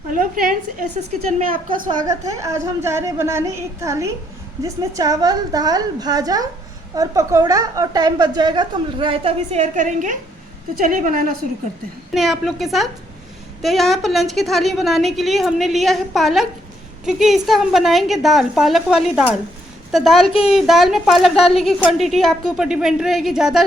Hello friends, SS kitchen में आपका स्वागत है। आज हम जा रहे हैं बनाने एक थाली जिसमें चावल, दाल, भाजा और पकौड़ा, और टाइम बच जाएगा तो हम रायता भी शेयर करेंगे। तो चलिए बनाना शुरू करते हैं आप लोग के साथ। तो यहाँ पर लंच की थाली बनाने के लिए हमने लिया है पालक, क्योंकि इसका हम बनाएंगे दाल, पालक वाली दाल। तो दाल में पालक डालने की क्वांटिटी आपके ऊपर डिपेंड रहेगी। ज़्यादा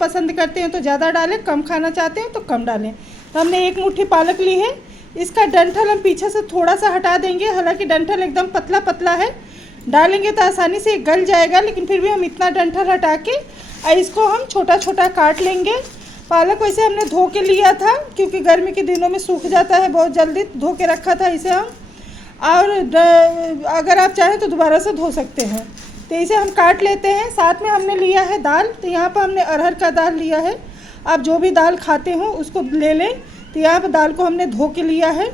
पसंद करते हैं तो ज़्यादा डालें, कम खाना चाहते हैं तो कम डालें। तो हमने एक मुट्ठी पालक ली है। इसका डंठल हम पीछे से थोड़ा सा हटा देंगे, हालांकि डंठल एकदम पतला पतला है, डालेंगे तो आसानी से गल जाएगा, लेकिन फिर भी हम इतना डंठल हटा के इसको हम छोटा छोटा काट लेंगे। पालक वैसे हमने धो के लिया था, क्योंकि गर्मी के दिनों में सूख जाता है बहुत जल्दी, धो के रखा था इसे हम। और अगर आप चाहें तो दोबारा से धो सकते हैं। तो इसे हम काट लेते हैं। साथ में हमने लिया है दाल। तो यहाँ पर हमने अरहर का दाल लिया है, आप जो भी दाल खाते हो उसको ले लें। तो यहाँ पर दाल को हमने धो के लिया है।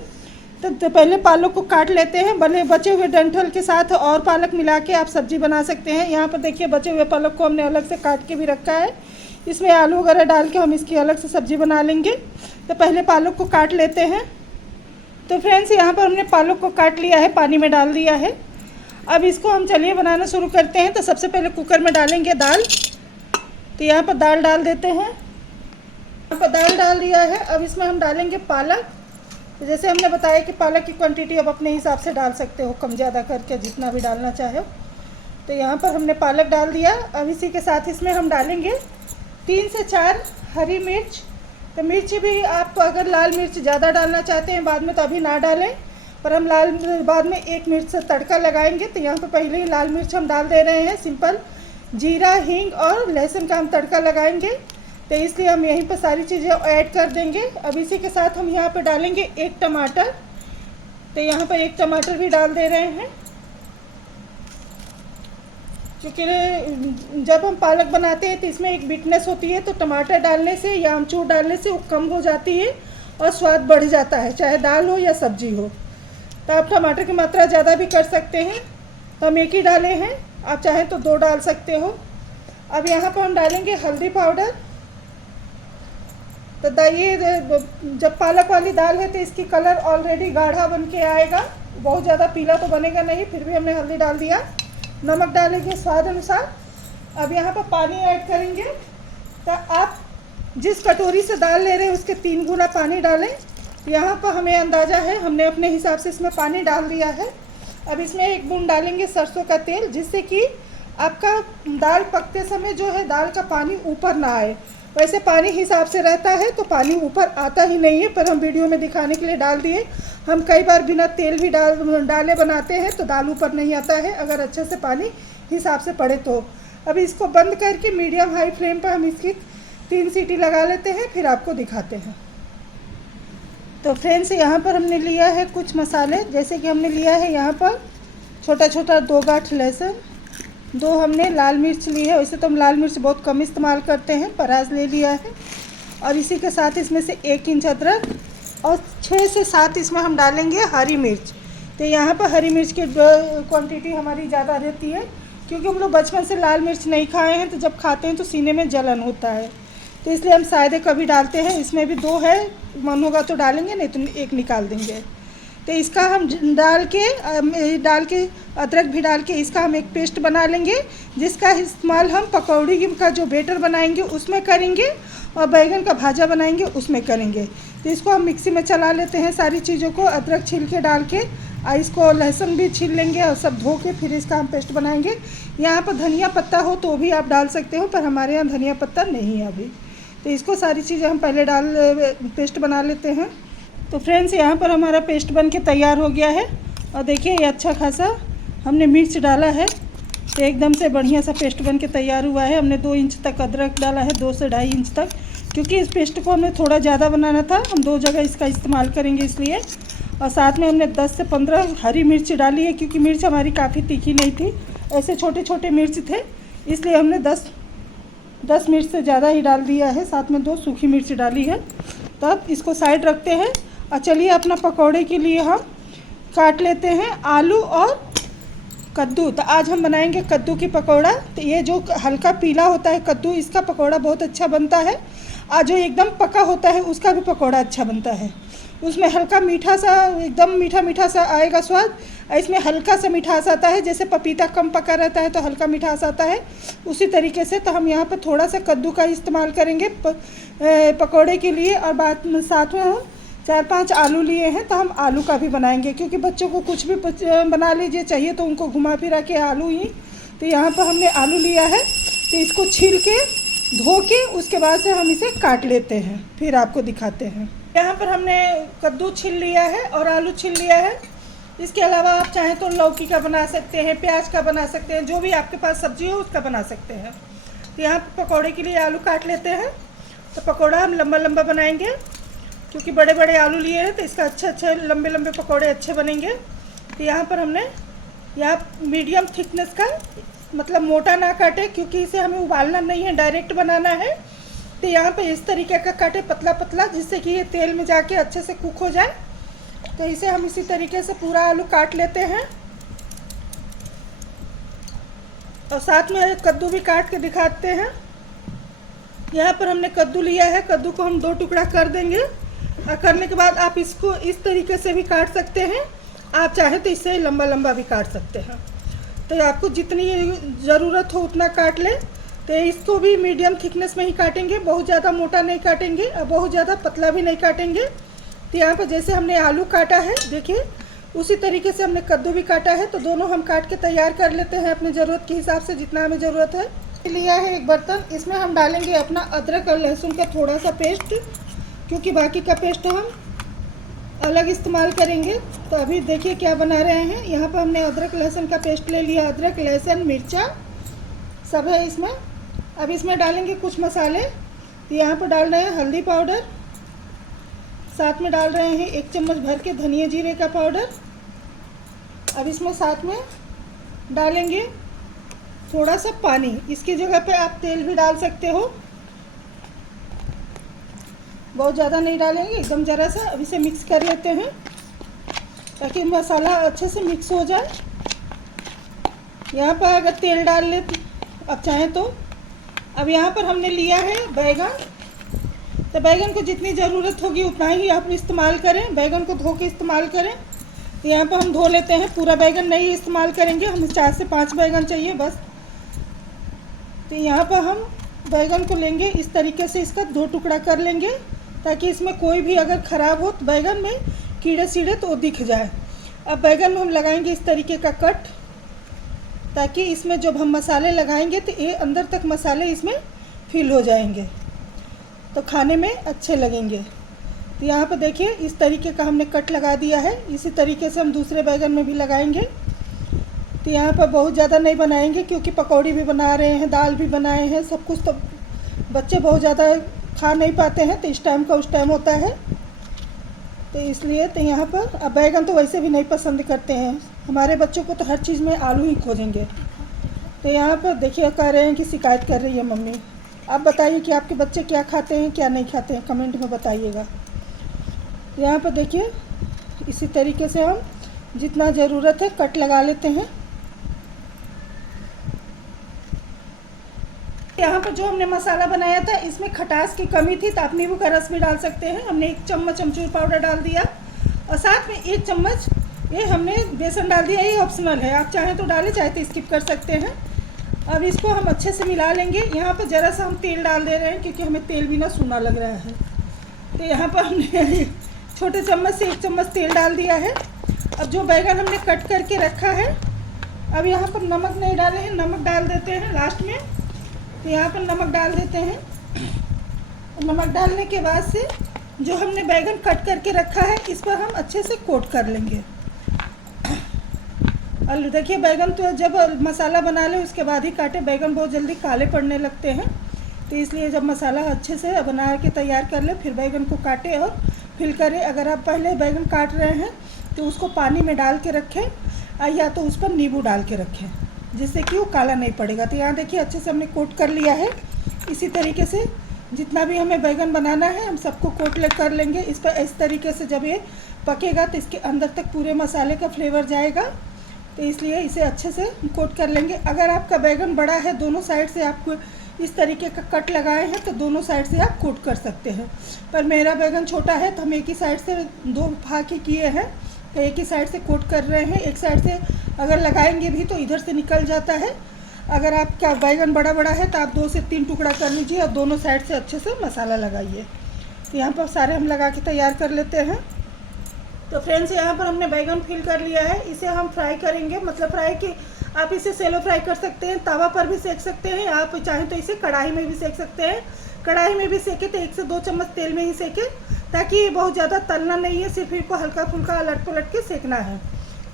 तो पहले पालक को काट लेते हैं, भले बचे हुए डंठल के साथ और पालक मिला के आप सब्जी बना सकते हैं। यहाँ पर देखिए बचे हुए पालक को हमने अलग से काट के भी रखा है, इसमें आलू वगैरह डाल के हम इसकी अलग से सब्जी बना लेंगे। तो पहले पालक को काट लेते हैं। तो फ्रेंड्स, यहाँ पर हमने पालक को काट लिया है, पानी में डाल दिया है। अब इसको हम चलिए बनाना शुरू करते हैं। तो सबसे पहले कुकर में डालेंगे दाल। तो यहाँ पर दाल डाल देते हैं। यहाँ पर दाल डाल दिया है। अब इसमें हम डालेंगे पालक। तो जैसे हमने बताया कि पालक की क्वांटिटी अब अपने हिसाब से डाल सकते हो, कम ज़्यादा करके जितना भी डालना चाहे। तो यहाँ पर हमने पालक डाल दिया। अब इसी के साथ इसमें हम डालेंगे 3 से 4 हरी मिर्च। तो मिर्च भी आप अगर लाल मिर्च ज़्यादा डालना चाहते हैं बाद में तो अभी ना डालें, पर हम बाद में 1 मिर्च से तड़का लगाएंगे। तो यहाँ पर पहले ही लाल मिर्च हम डाल दे रहे हैं। सिंपल जीरा, हींग और लहसुन का हम तड़का लगाएंगे, तो इसलिए हम यहीं पर सारी चीज़ें ऐड कर देंगे। अब इसी के साथ हम यहाँ पर डालेंगे 1 टमाटर। तो यहाँ पर 1 टमाटर भी डाल दे रहे हैं, क्योंकि जब हम पालक बनाते हैं तो इसमें एक बिटनेस होती है, तो टमाटर डालने से या अमचूर डालने से वो कम हो जाती है और स्वाद बढ़ जाता है, चाहे दाल हो या सब्जी हो। तो आप टमाटर की मात्रा ज़्यादा भी कर सकते हैं। तो हम 1 ही डाले हैं, आप चाहें तो 2 डाल सकते हो। अब यहाँ पर हम डालेंगे हल्दी पाउडर। तो ये जब पालक वाली दाल है तो इसकी कलर ऑलरेडी गाढ़ा बन के आएगा, बहुत ज़्यादा पीला तो बनेगा नहीं, फिर भी हमने हल्दी डाल दिया। नमक डालेंगे स्वाद अनुसार। अब यहाँ पर पानी ऐड करेंगे। तो आप जिस कटोरी से दाल ले रहे हैं उसके 3 गुना पानी डालें। यहाँ पर हमें अंदाज़ा है, हमने अपने हिसाब से इसमें पानी डाल दिया है। अब इसमें 1 बूंद डालेंगे सरसों का तेल, जिससे कि आपका दाल पकते समय जो है दाल का पानी ऊपर ना आए। वैसे पानी हिसाब से रहता है तो पानी ऊपर आता ही नहीं है, पर हम वीडियो में दिखाने के लिए डाल दिए। हम कई बार बिना तेल भी डाले बनाते हैं तो दाल ऊपर नहीं आता है, अगर अच्छे से पानी हिसाब से पड़े तो। अब इसको बंद करके मीडियम हाई फ्लेम पर हम इसकी 3 सीटी लगा लेते हैं, फिर आपको दिखाते हैं। तो फ्रेंड्स, यहाँ पर हमने लिया है कुछ मसाले, जैसे कि हमने लिया है यहाँ पर छोटा छोटा 2 गांठ लहसुन, 2 हमने लाल मिर्च ली है। वैसे तो हम लाल मिर्च बहुत कम इस्तेमाल करते हैं, पर आज ले लिया है। और इसी के साथ इसमें से 1 इंच अदरक और 6 से 7 इसमें हम डालेंगे हरी मिर्च। तो यहाँ पर हरी मिर्च की क्वांटिटी हमारी ज़्यादा रहती है, क्योंकि हम लोग बचपन से लाल मिर्च नहीं खाए हैं, तो जब खाते हैं तो सीने में जलन होता है, तो इसलिए हम शायद कभी डालते हैं। इसमें भी 2 है, मन होगा तो डालेंगे, नहीं तो 1 निकाल देंगे। तो इसका हम डाल के अदरक भी डाल के इसका हम एक पेस्ट बना लेंगे, जिसका इस्तेमाल हम पकौड़ी का जो बेटर बनाएंगे उसमें करेंगे, और बैंगन का भाजा बनाएंगे उसमें करेंगे। तो इसको हम मिक्सी में चला लेते हैं सारी चीज़ों को, अदरक छील के डाल के, और इसको लहसुन भी छील लेंगे और सब धो के फिर इसका हम पेस्ट बनाएंगे। यहाँ पर धनिया पत्ता हो तो भी आप डाल सकते हो, पर हमारे यहाँ धनिया पत्ता नहीं है अभी। तो इसको सारी चीज़ें हम पहले पेस्ट बना लेते हैं। तो फ्रेंड्स, यहाँ पर हमारा पेस्ट बन के तैयार हो गया है, और देखिए ये अच्छा खासा हमने मिर्च डाला है, तो एकदम से बढ़िया सा पेस्ट बन के तैयार हुआ है। हमने 2 इंच तक अदरक डाला है, 2 से 2.5 इंच तक, क्योंकि इस पेस्ट को हमें थोड़ा ज़्यादा बनाना था, हम 2 जगह इसका इस्तेमाल करेंगे इसलिए। और साथ में हमने 10 से 15 हरी मिर्च डाली है, क्योंकि मिर्च हमारी काफ़ी तीखी नहीं थी, ऐसे छोटे छोटे मिर्च थे, इसलिए हमने 10 मिर्च से ज़्यादा ही डाल दिया है। साथ में 2 सूखी मिर्च डाली है। तो अब इसको साइड रखते हैं, और चलिए अपना पकौड़े के लिए हम काट लेते हैं आलू और कद्दू। तो आज हम बनाएंगे कद्दू की पकौड़ा। तो ये जो हल्का पीला होता है कद्दू, इसका पकौड़ा बहुत अच्छा बनता है, और जो एकदम पका होता है उसका भी पकौड़ा अच्छा बनता है। उसमें हल्का मीठा सा, एकदम मीठा मीठा सा आएगा स्वाद। इसमें हल्का सा मिठास आता है, जैसे पपीता कम पका रहता है तो हल्का मिठास आता है, उसी तरीके से। तो हम यहाँ पर थोड़ा सा कद्दू का इस्तेमाल करेंगे पकौड़े के लिए। और बाद में साथ में हम 4-5 आलू लिए हैं, तो हम आलू का भी बनाएंगे, क्योंकि बच्चों को कुछ भी बना लीजिए चाहिए तो उनको घुमा फिरा के आलू ही। तो यहाँ पर हमने आलू लिया है, तो इसको छील के धो के उसके बाद से हम इसे काट लेते हैं, फिर आपको दिखाते हैं। यहाँ पर हमने कद्दू छील लिया है और आलू छील लिया है। इसके अलावा आप चाहें तो लौकी का बना सकते हैं, प्याज का बना सकते हैं, जो भी आपके पास सब्जी हो उसका बना सकते हैं। तो यहाँ पर पकौड़े के लिए आलू काट लेते हैं। तो पकौड़ा हम लंबा लंबा बनाएंगे, क्योंकि बड़े बड़े आलू लिए हैं तो इसका अच्छे लंबे लंबे पकौड़े अच्छे बनेंगे। तो यहाँ पर हमने मीडियम थिकनेस का, मतलब मोटा ना काटे, क्योंकि इसे हमें उबालना नहीं है, डायरेक्ट बनाना है। तो यहाँ पे इस तरीके का काटे, पतला पतला, जिससे कि ये तेल में जाके अच्छे से कुक हो जाए। तो इसे हम इसी तरीके से पूरा आलू काट लेते हैं। और साथ में कद्दू भी काट के दिखाते हैं। यहाँ पर हमने कद्दू लिया है, कद्दू को हम 2 टुकड़ा कर देंगे। और करने के बाद आप इसको इस तरीके से भी काट सकते हैं, आप चाहें तो इससे लंबा लंबा भी काट सकते हैं। तो आपको जितनी ज़रूरत हो उतना काट लें। तो इसको भी मीडियम थिकनेस में ही काटेंगे, बहुत ज़्यादा मोटा नहीं काटेंगे और बहुत ज़्यादा पतला भी नहीं काटेंगे। तो यहाँ पर जैसे हमने आलू काटा है, देखिए उसी तरीके से हमने कद्दू भी काटा है। तो दोनों हम काट के तैयार कर लेते हैं अपने ज़रूरत के हिसाब से, जितना हमें ज़रूरत है। लिया है एक बर्तन, इसमें हम डालेंगे अपना अदरक और लहसुन का थोड़ा सा पेस्ट, क्योंकि बाकी का पेस्ट हम अलग इस्तेमाल करेंगे। तो अभी देखिए क्या बना रहे हैं। यहाँ पर हमने अदरक लहसुन का पेस्ट ले लिया, अदरक लहसुन मिर्चा सब है इसमें। अब इसमें डालेंगे कुछ मसाले। तो यहाँ पर डाल रहे हैं हल्दी पाउडर, साथ में डाल रहे हैं 1 चम्मच भर के धनिया जीरे का पाउडर। अब इसमें साथ में डालेंगे थोड़ा सा पानी, इसकी जगह पे आप तेल भी डाल सकते हो, बहुत ज़्यादा नहीं डालेंगे, एकदम ज़रा सा। अब इसे मिक्स कर लेते हैं ताकि मसाला अच्छे से मिक्स हो जाए। यहाँ पर अगर तेल डाल ले आप चाहें तो। अब यहाँ पर हमने लिया है बैगन। तो बैगन को जितनी ज़रूरत होगी उतना ही आप इस्तेमाल करें, बैगन को धो के इस्तेमाल करें। तो यहाँ पर हम धो लेते हैं, पूरा बैगन नहीं इस्तेमाल करेंगे, हमें 4 से 5 बैगन चाहिए बस। तो यहाँ पर हम बैगन को लेंगे, इस तरीके से इसका 2 टुकड़ा कर लेंगे, ताकि इसमें कोई भी अगर ख़राब हो तो बैगन में कीड़े सीड़े तो दिख जाए। अब बैगन में हम लगाएंगे इस तरीके का कट, ताकि इसमें जब हम मसाले लगाएंगे तो ये अंदर तक मसाले इसमें फिल हो जाएंगे, तो खाने में अच्छे लगेंगे। तो यहाँ पर देखिए इस तरीके का हमने कट लगा दिया है। इसी तरीके से हम दूसरे बैगन में भी लगाएंगे। तो यहाँ पर बहुत ज़्यादा नहीं बनाएंगे, क्योंकि पकौड़ी भी बना रहे हैं, दाल भी बनाए हैं, सब कुछ। तो बच्चे बहुत ज़्यादा खा नहीं पाते हैं, तो इस टाइम का उस टाइम होता है, तो इसलिए। तो यहाँ पर अब बैगन तो वैसे भी नहीं पसंद करते हैं, हमारे बच्चों को तो हर चीज़ में आलू ही खोजेंगे। तो यहाँ पर देखिए कह रहे हैं कि शिकायत कर रही है मम्मी। आप बताइए कि आपके बच्चे क्या खाते हैं क्या नहीं खाते हैं, कमेंट में बताइएगा। यहाँ पर देखिए इसी तरीके से हम जितना ज़रूरत है कट लगा लेते हैं। यहाँ पर जो हमने मसाला बनाया था इसमें खटास की कमी थी, तो आप नींबू का रस भी डाल सकते हैं। हमने 1 चम्मच अमचूर पाउडर डाल दिया और साथ में 1 चम्मच ये हमने बेसन डाल दिया। ये ऑप्शनल है, आप चाहें तो डालें, चाहे तो स्किप कर सकते हैं। अब इसको हम अच्छे से मिला लेंगे। यहाँ पर ज़रा सा हम तेल डाल दे रहे हैं, क्योंकि हमें तेल भी ना सूना लग रहा है। तो यहाँ पर हमने छोटे चम्मच से 1 चम्मच तेल डाल दिया है। अब जो बैगन हमने कट करके रखा है, अब यहाँ पर नमक नहीं डाले हैं, नमक डाल देते हैं लास्ट में। तो यहाँ पर नमक डाल देते हैं। नमक डालने के बाद से जो हमने बैगन कट करके रखा है इस पर हम अच्छे से कोट कर लेंगे। और देखिए बैगन तो जब मसाला बना ले उसके बाद ही काटे, बैगन बहुत जल्दी काले पड़ने लगते हैं, तो इसलिए जब मसाला अच्छे से बना के तैयार कर ले फिर बैगन को काटे और फिल करें। अगर आप पहले बैगन काट रहे हैं तो उसको पानी में डाल के रखें, या तो उस पर नींबू डाल के रखें, जिससे कि वो काला नहीं पड़ेगा। तो यहाँ देखिए अच्छे से हमने कोट कर लिया है। इसी तरीके से जितना भी हमें बैगन बनाना है हम सबको कोट कर लेंगे इस पर। इस तरीके से जब ये पकेगा तो इसके अंदर तक पूरे मसाले का फ्लेवर जाएगा, तो इसलिए इसे अच्छे से कोट कर लेंगे। अगर आपका बैगन बड़ा है, दोनों साइड से आपको इस तरीके का कट लगाए हैं तो दोनों साइड से आप कोट कर सकते हैं। पर मेरा बैगन छोटा है तो हम एक ही साइड से 2 भाग किए हैं, तो एक ही साइड से कोट कर रहे हैं। एक साइड से अगर लगाएंगे भी तो इधर से निकल जाता है। अगर आपका बैगन बड़ा बड़ा है तो आप 2 से 3 टुकड़ा कर लीजिए और दोनों साइड से अच्छे से मसाला लगाइए। तो यहाँ पर सारे हम लगा के तैयार कर लेते हैं। तो फ्रेंड्स, यहाँ पर हमने बैगन फिल कर लिया है। इसे हम फ्राई करेंगे, मतलब फ्राई की आप इसे सेलो फ्राई कर सकते हैं, तवा पर भी सेक सकते हैं, आप चाहें तो इसे कढ़ाई में भी सेक सकते हैं। कढ़ाई में भी सेके तो 1 से 2 चम्मच तेल में ही सेके, ताकि ये बहुत ज़्यादा तलना नहीं है, सिर्फ इसको हल्का फुल्का अलट पलट के सेकना है।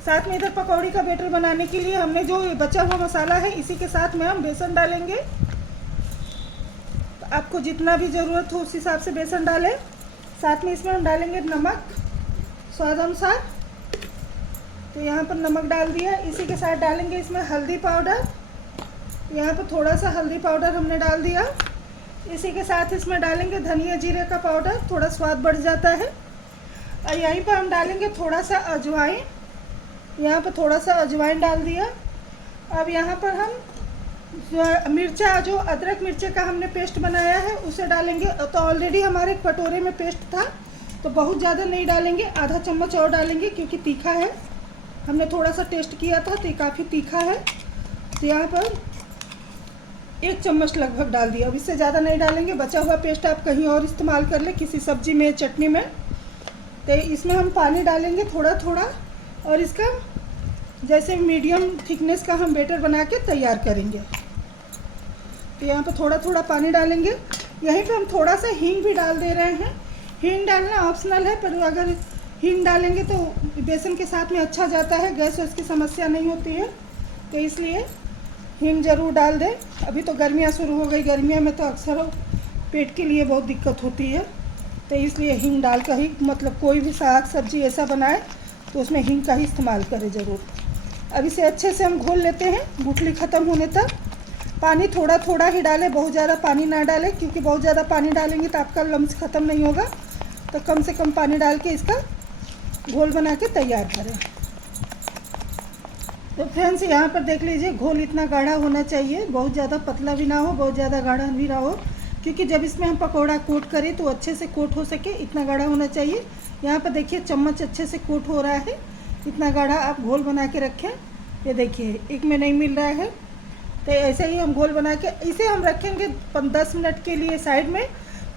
साथ में इधर पकौड़ी का बैटर बनाने के लिए हमने जो बचा हुआ मसाला है इसी के साथ में हम बेसन डालेंगे। तो आपको जितना भी ज़रूरत हो उस हिसाब से बेसन डालें। साथ में इसमें हम डालेंगे नमक स्वाद अनुसार। तो यहाँ पर नमक डाल दिया। इसी के साथ डालेंगे इसमें हल्दी पाउडर। यहाँ पर थोड़ा सा हल्दी पाउडर हमने डाल दिया। इसी के साथ इसमें डालेंगे धनिया जीरे का पाउडर, थोड़ा स्वाद बढ़ जाता है। और यहीं पर हम डालेंगे थोड़ा सा अजवाइन। यहाँ पर थोड़ा सा अजवाइन डाल दिया। अब यहाँ पर हम मिर्चा, जो अदरक मिर्चे का हमने पेस्ट बनाया है उसे डालेंगे। तो ऑलरेडी हमारे कटोरे में पेस्ट था, तो बहुत ज़्यादा नहीं डालेंगे, आधा चम्मच और डालेंगे क्योंकि तीखा है। हमने थोड़ा सा टेस्ट किया था तो ये काफ़ी तीखा है। तो यहाँ पर 1 चम्मच लगभग डाल दिया। अब इससे ज़्यादा नहीं डालेंगे। बचा हुआ पेस्ट आप कहीं और इस्तेमाल कर ले, किसी सब्जी में, चटनी में। तो इसमें हम पानी डालेंगे थोड़ा थोड़ा, और इसका जैसे मीडियम थिकनेस का हम बैटर बना के तैयार करेंगे। तो यहाँ पर थोड़ा थोड़ा पानी डालेंगे। यहीं पे हम थोड़ा सा हींग भी डाल दे रहे हैं। हींग डालना ऑप्शनल है, पर अगर हींग डालेंगे तो बेसन के साथ में अच्छा जाता है, गैस वैस की समस्या नहीं होती है, तो इसलिए हींग ज़रूर डाल दें। अभी तो गर्मियाँ शुरू हो गई, गर्मियों में तो अक्सर पेट के लिए बहुत दिक्कत होती है, तो इसलिए हींग डाल कर ही, मतलब कोई भी साग सब्जी ऐसा बनाए तो उसमें हींग का ही इस्तेमाल करें ज़रूर। अब इसे अच्छे से हम घोल लेते हैं गुठली ख़त्म होने तक। पानी थोड़ा थोड़ा ही डालें, बहुत ज़्यादा पानी ना डालें, क्योंकि बहुत ज़्यादा पानी डालेंगे तो आपका लम्स ख़त्म नहीं होगा। तो कम से कम पानी डाल के इसका घोल बना के तैयार करें। तो फ्रेंड्स, यहाँ पर देख लीजिए, घोल इतना गाढ़ा होना चाहिए, बहुत ज़्यादा पतला भी ना हो, बहुत ज़्यादा गाढ़ा भी ना हो, क्योंकि जब इसमें हम पकौड़ा कोट करें तो अच्छे से कोट हो सके, इतना गाढ़ा होना चाहिए। यहाँ पर देखिए चम्मच अच्छे से कोट हो रहा है, इतना गाढ़ा आप घोल बना के रखें। ये देखिए एक में नहीं मिल रहा है, तो ऐसे ही हम घोल बना के इसे हम रखेंगे 10 मिनट के लिए साइड में।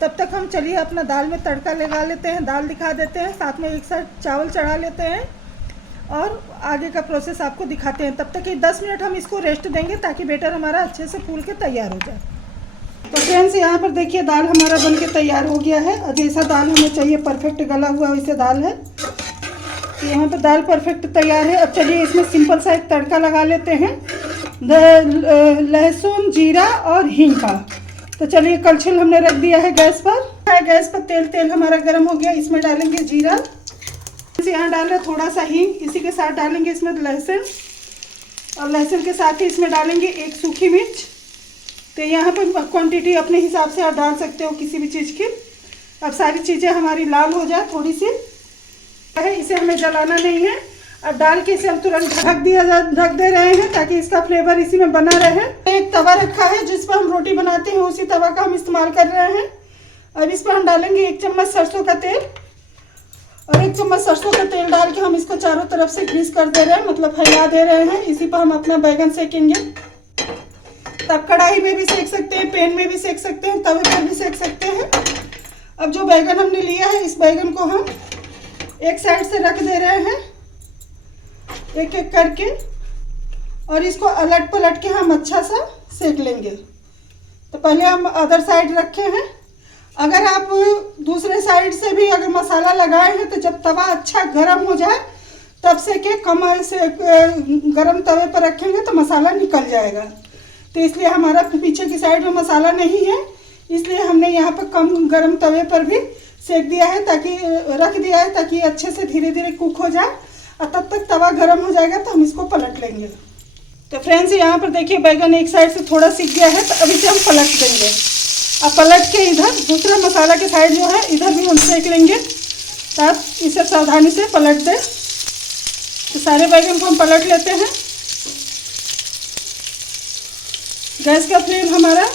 तब तक हम चलिए अपना दाल में तड़का लगा लेते हैं, दाल दिखा देते हैं, साथ में एक साइड चावल चढ़ा लेते हैं और आगे का प्रोसेस आपको दिखाते हैं। तब तक ये 10 मिनट हम इसको रेस्ट देंगे ताकि बैटर हमारा अच्छे से फूल के तैयार हो जाए। तो फ्रेंड्स, यहाँ पर देखिए दाल हमारा बन के तैयार हो गया है। और जैसा दाल हमें चाहिए परफेक्ट गला हुआ वैसे दाल है। तो यहाँ पर दाल परफेक्ट तैयार है। अब चलिए इसमें सिंपल सा एक तड़का लगा लेते हैं, लहसुन, जीरा और हींग का। तो चलिए कलछुल हमने रख दिया है गैस पर। गैस पर तेल हमारा गर्म हो गया। इसमें डालेंगे जीरा, यहाँ डाल रहे थोड़ा सा हींग, इसी के साथ डालेंगे इसमें लहसुन, और लहसुन के साथ ही इसमें डालेंगे 1 सूखी मिर्च। तो यहाँ पर क्वांटिटी अपने हिसाब से आप डाल सकते हो किसी भी चीज़ की। अब सारी चीज़ें हमारी लाल हो जाए थोड़ी सी, इसे हमें जलाना नहीं है। और डाल के इसे हम तुरंत ढक दे रहे हैं ताकि इसका फ्लेवर इसी में बना रहे। एक तवा रखा है जिस पर हम रोटी बनाते हैं, उसी तवा का हम इस्तेमाल कर रहे हैं। अब इस पर हम डालेंगे 1 चम्मच सरसों का तेल, और 1 चम्मच सरसों का तेल डाल के हम इसको चारों तरफ से ग्रीस कर दे रहे हैं, मतलब फैला दे रहे हैं। इसी पर हम अपना बैगन सेकेंगे। तब कढ़ाई में भी सेक सकते हैं, पैन में भी सेक सकते हैं, तवे पर भी सेक सकते हैं। अब जो बैगन हमने लिया है, इस बैगन को हम एक साइड से रख दे रहे हैं एक एक करके, और इसको अलट पलट के हम अच्छा सा सेक लेंगे। तो पहले हम अदर साइड रखे हैं। अगर आप दूसरे साइड से भी अगर मसाला लगाए हैं तो जब तवा अच्छा गर्म हो जाए तब से के कम से गर्म तवे पर रखेंगे तो मसाला निकल जाएगा। तो इसलिए हमारा पीछे की साइड में मसाला नहीं है, इसलिए हमने यहाँ पर कम गर्म तवे पर भी सेक दिया है, ताकि रख दिया है ताकि अच्छे से धीरे धीरे कुक हो जाए। और तब तक तवा गर्म हो जाएगा तो हम इसको पलट लेंगे। तो फ्रेंड्स, यहाँ पर देखिए बैगन एक साइड से थोड़ा सीख गया है, तो अब इसे हम पलट देंगे। अब पलट के इधर दूसरा मसाला के साइड जो है इधर भी हम सेक लेंगे। तो आप इसे सावधानी से पलट दें। तो सारे बैगन को हम पलट लेते हैं। गैस का फ्लेम हमारा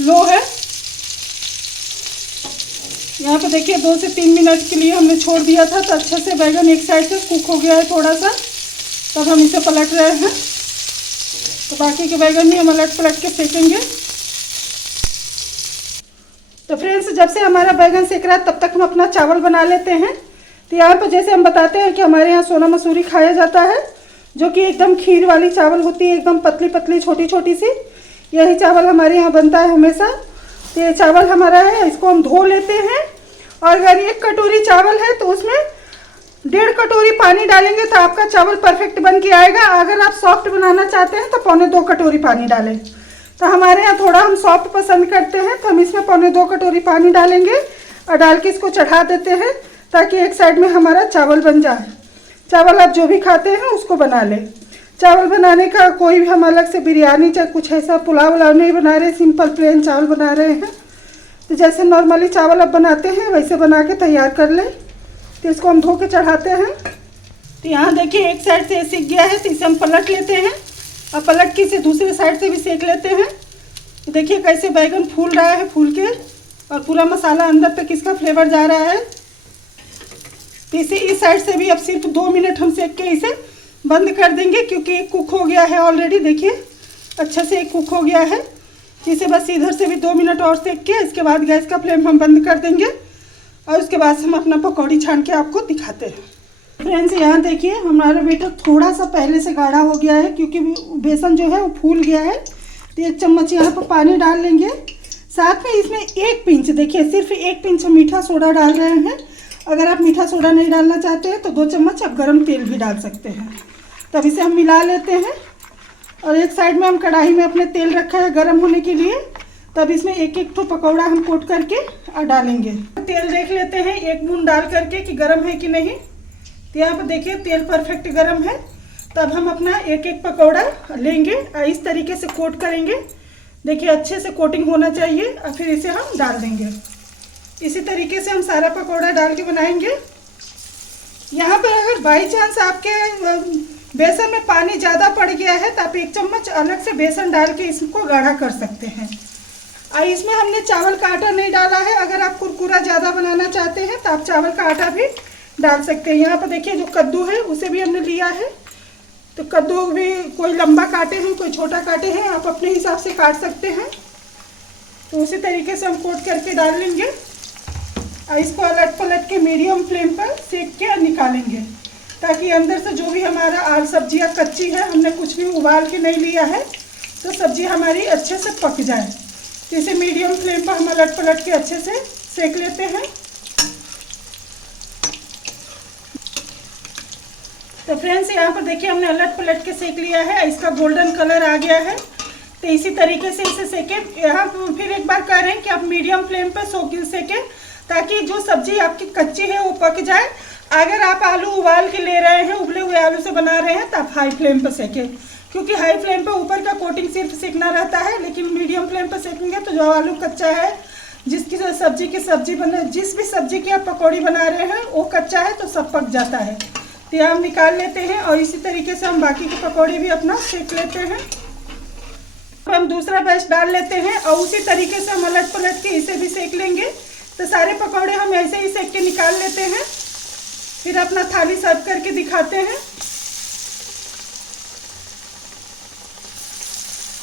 लो है। यहाँ पे देखिए 2 से 3 मिनट के लिए हमने छोड़ दिया था, तो अच्छे से बैगन एक साइड से कुक हो गया है थोड़ा सा। तब हम इसे पलट रहे हैं, तो बाकी के बैगन भी हम पलट के सेकेंगे। तो फ्रेंड्स, जब से हमारा बैगन सेक रहा है तब तक हम अपना चावल बना लेते हैं। तो यहाँ पर जैसे हम बताते हैं कि हमारे यहाँ सोना मसूरी खाया जाता है, जो कि एकदम खीर वाली चावल होती है, एकदम पतली पतली छोटी छोटी सी। यही चावल हमारे यहाँ बनता है हमेशा। तो ये चावल हमारा है, इसको हम धो लेते हैं। और अगर 1 कटोरी चावल है तो उसमें 1.5 कटोरी पानी डालेंगे तो आपका चावल परफेक्ट बन के आएगा। अगर आप सॉफ्ट बनाना चाहते हैं तो 1.25 कटोरी पानी डालें। तो हमारे यहाँ थोड़ा हम सॉफ्ट पसंद करते हैं, तो हम इसमें 1.25 कटोरी पानी डालेंगे और डाल के इसको चढ़ा देते हैं, ताकि एक साइड में हमारा चावल बन जाए। चावल आप जो भी खाते हैं उसको बना लें। चावल बनाने का कोई भी हम अलग से बिरयानी चाहे कुछ ऐसा पुलाव उलाव नहीं बना रहे, सिंपल प्लेन चावल बना रहे हैं। तो जैसे नॉर्मली चावल आप बनाते हैं वैसे बना के तैयार कर लें। तो इसको हम धो के चढ़ाते हैं। तो यहाँ देखिए एक साइड से सीख गया है, तो इसे हम पलट लेते हैं और पलट के इसे दूसरे साइड से भी सेक लेते हैं। देखिए कैसे बैगन फूल रहा है, फूल के, और पूरा मसाला अंदर तक इसका फ्लेवर जा रहा है। तो इसे इस साइड से भी अब सिर्फ 2 मिनट हम सेक के इसे बंद कर देंगे, क्योंकि एक कुक हो गया है ऑलरेडी। देखिए अच्छे से एक कुक हो गया है। इसे बस इधर से भी 2 मिनट और सेक के इसके बाद गैस का फ्लेम हम बंद कर देंगे, और उसके बाद हम अपना पकौड़ी छान के आपको दिखाते हैं। फ्रेंड्स, यहाँ देखिए हमारा बेटर थोड़ा सा पहले से गाढ़ा हो गया है, क्योंकि बेसन जो है वो फूल गया है। तो 1 चम्मच यहाँ पर पानी डाल लेंगे। साथ में इसमें 1 पिंच, देखिए सिर्फ 1 पिंच मीठा सोडा डाल रहे हैं। अगर आप मीठा सोडा नहीं डालना चाहते हैं तो 2 चम्मच आप गरम तेल भी डाल सकते हैं। तब इसे हम मिला लेते हैं। और एक साइड में हम कढ़ाई में अपने तेल रखा है गर्म होने के लिए। तब इसमें एक एक पकौड़ा हम कोट करके और डालेंगे। तेल देख लेते हैं 1 बूंद डाल करके कि गर्म है कि नहीं। तो यहाँ पर देखिए तेल परफेक्ट गर्म है। तब हम अपना एक एक पकौड़ा लेंगे और इस तरीके से कोट करेंगे। देखिए अच्छे से कोटिंग होना चाहिए, और फिर इसे हम डाल देंगे। इसी तरीके से हम सारा पकौड़ा डाल के बनाएंगे। यहाँ पर अगर बाई चांस आपके बेसन में पानी ज़्यादा पड़ गया है तो आप 1 चम्मच अलग से बेसन डाल के इसको गाढ़ा कर सकते हैं। और इसमें हमने चावल का आटा नहीं डाला है। अगर आप कुरकुरा ज़्यादा बनाना चाहते हैं तो आप चावल का आटा भी डाल सकते हैं। यहाँ पर देखिए जो कद्दू है उसे भी हमने लिया है। तो कद्दू भी कोई लंबा काटे हैं, कोई छोटा काटे हैं, आप अपने हिसाब से काट सकते हैं। तो उसी तरीके से हम कोट करके डाल लेंगे और इसको अलट पलट के मीडियम फ्लेम पर सेक के निकालेंगे, ताकि अंदर से जो भी हमारा सब्जियां कच्ची है, हमने कुछ भी उबाल के नहीं लिया है, तो सब्जी हमारी अच्छे से पक जाए। तो इसे मीडियम फ्लेम पर हम अलट पलट के अच्छे से सेक लेते हैं। तो फ्रेंड्स, यहाँ पर देखिए हमने अलट पलट के सेक लिया है। इसका गोल्डन कलर आ गया है। तो इसी तरीके से इसे सेकें। यहाँ फिर एक बार कह रहे हैं कि आप मीडियम फ्लेम पर सेकें, ताकि जो सब्जी आपकी कच्ची है वो पक जाए। अगर आप आलू उबाल के ले रहे हैं, उबले हुए आलू से बना रहे हैं, तो आप हाई फ्लेम पर सेकें, क्योंकि हाई फ्लेम पर ऊपर का कोटिंग सिर्फ सेकना रहता है। लेकिन मीडियम फ्लेम पर सेकेंगे तो जो आलू कच्चा है, जिसकी सब्जी बना, जिस भी सब्जी की आप पकौड़ी बना रहे हैं वो कच्चा है तो सब पक जाता है। तो ये हम निकाल लेते हैं और इसी तरीके से हम बाकी के पकौड़े भी अपना सेक लेते हैं। अब हम दूसरा बैच डाल लेते हैं और उसी तरीके से हम अलट पलट के इसे भी सेक लेंगे। तो सारे पकौड़े हम ऐसे ही सेक के निकाल लेते हैं, फिर अपना थाली सर्व करके दिखाते हैं।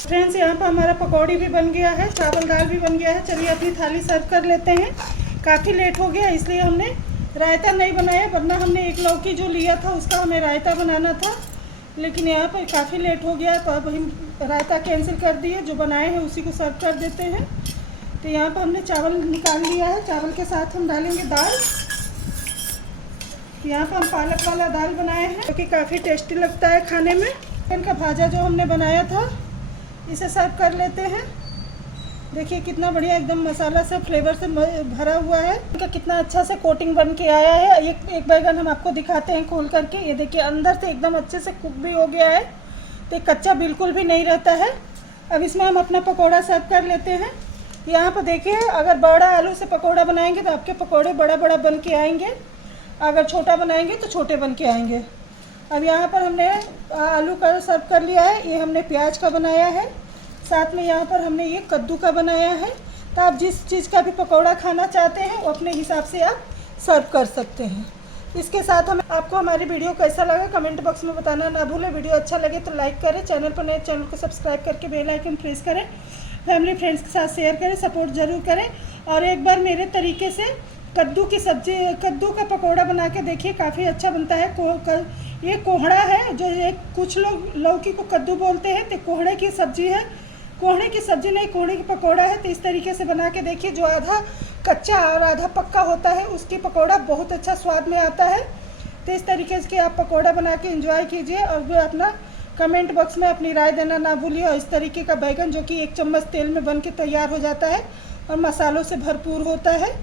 फ्रेंड्स, यहाँ पर हमारा पकौड़ी भी बन गया है, चावल दाल भी बन गया है। चलिए अपनी थाली सर्व कर लेते हैं। काफ़ी लेट हो गया इसलिए हमने रायता नहीं बनाया, वरना हमने 1 लौकी जो लिया था उसका हमें रायता बनाना था। लेकिन यहाँ पर काफ़ी लेट हो गया तो अब हम रायता कैंसिल कर दिए, जो बनाए हैं उसी को सर्व कर देते हैं। तो यहाँ पर हमने चावल निकाल लिया है। चावल के साथ हम डालेंगे दाल। यहाँ पर हम पालक वाला दाल बनाए हैं, जो कि काफ़ी टेस्टी लगता है खाने में। चिकन का भाजा जो हमने बनाया था, इसे सर्व कर लेते हैं। देखिए कितना बढ़िया एकदम मसाला से फ्लेवर से भरा हुआ है। इनका कितना अच्छा से कोटिंग बन के आया है। एक बैगन हम आपको दिखाते हैं खोल करके। ये देखिए अंदर से एकदम अच्छे से कुक भी हो गया है, तो कच्चा बिल्कुल भी नहीं रहता है। अब इसमें हम अपना पकौड़ा सर्व कर लेते हैं। यहाँ पर देखिए, अगर बड़ा आलू से पकौड़ा बनाएंगे तो आपके पकौड़े बड़ा बड़ा बन के आएंगे, अगर छोटा बनाएंगे तो छोटे बन के आएंगे। अब यहाँ पर हमने आलू का सर्व कर लिया है। ये हमने प्याज का बनाया है। साथ में यहाँ पर हमने ये कद्दू का बनाया है। तो आप जिस चीज़ का भी पकौड़ा खाना चाहते हैं वो अपने हिसाब से आप सर्व कर सकते हैं। इसके साथ हम आपको हमारी वीडियो कैसा लगा कमेंट बॉक्स में बताना ना भूलें। वीडियो अच्छा लगे तो लाइक करें, चैनल पर नए चैनल को सब्सक्राइब करके बेल आइकन प्रेस करें, फैमिली फ्रेंड्स के साथ शेयर करें, सपोर्ट ज़रूर करें। और एक बार मेरे तरीके से कद्दू की सब्जी, कद्दू का पकौड़ा बना के देखिए, काफ़ी अच्छा बनता है। ये कोहड़ा है, जो एक कुछ लोग लौकी को कद्दू बोलते हैं, तो कोहड़े की सब्जी है। कोहड़े की सब्जी नहीं, कोहड़े की पकौड़ा है। तो इस तरीके से बना के देखिए, जो आधा कच्चा और आधा पक्का होता है उसकी पकौड़ा बहुत अच्छा स्वाद में आता है। तो इस तरीके से आप पकौड़ा बना के एंजॉय कीजिए और वो अपना कमेंट बॉक्स में अपनी राय देना ना भूलिए। और इस तरीके का बैगन जो कि 1 चम्मच तेल में बन के तैयार हो जाता है और मसालों से भरपूर होता है।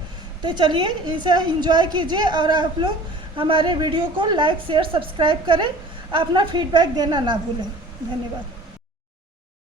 तो चलिए इसे एंजॉय कीजिए और आप लोग हमारे वीडियो को लाइक शेयर सब्सक्राइब करें। अपना फीडबैक देना ना भूलें। धन्यवाद।